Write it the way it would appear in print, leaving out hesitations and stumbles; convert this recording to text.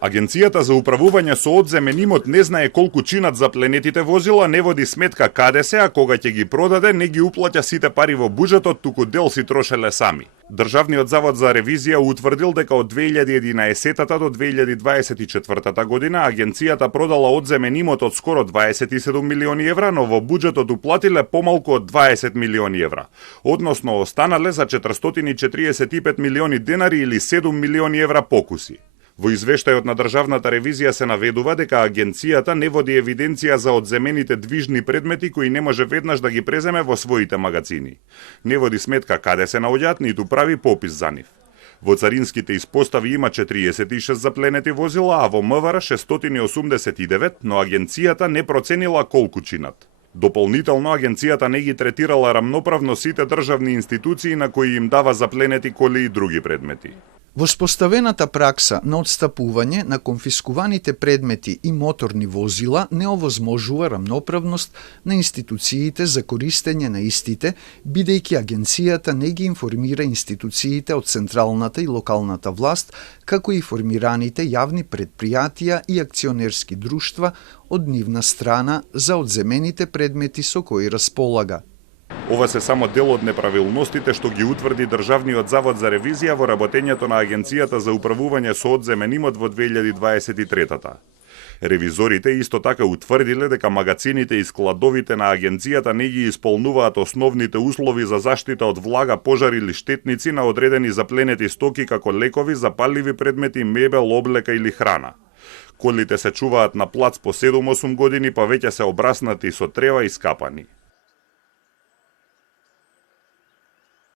Агенцијата за управување со одземен имот не знае колку чинат запленетите возила, не води сметка каде се, а кога ќе ги продаде, не ги уплаќа сите пари во буџетот, туку дел си трошеле сами. Државниот завод за ревизија утврдил дека од 2011 до 2024 година агенцијата продала одземен имот од скоро 27 милиони евра, но во буџетот уплатиле помалку од 20 милиони евра. Односно останале за 445 милиони денари или 7 милиони евра покуси. Во извештајот на државната ревизија се наведува дека агенцијата не води евиденција за одземените движни предмети кои не може веднаш да ги преземе во своите магазини. Не води сметка каде се наоѓаат, ниту прави попис за нив. Во царинските испостави има 46 запленети возила, а во МВР 689, но агенцијата не проценила колку чинат. Дополнително, агенцијата не ги третирала рамноправно сите државни институции на кои им дава запленети коли и други предмети. Воспоставената пракса на отстапување на конфискуваните предмети и моторни возила не овозможува рамноправност на институциите за користење на истите, бидејќи агенцијата не ги информира институциите од централната и локалната власт, како и формираните јавни предпријатија и акционерски друштва од нивна страна за одземените предмети со кои располага. Ова се само дел од неправилностите што ги утврди Државниот завод за ревизија во работењето на Агенцијата за управување со одземен имот во 2023-та. Ревизорите исто така утврдиле дека магазините и складовите на агенцијата не ги исполнуваат основните услови за заштита од влага, пожар или штетници на одредени запленети стоки како лекови, запаливи предмети, мебел, облека или храна. Колите се чуваат на плац по 7-8 години, па веќе се обраснати со трева и скапани.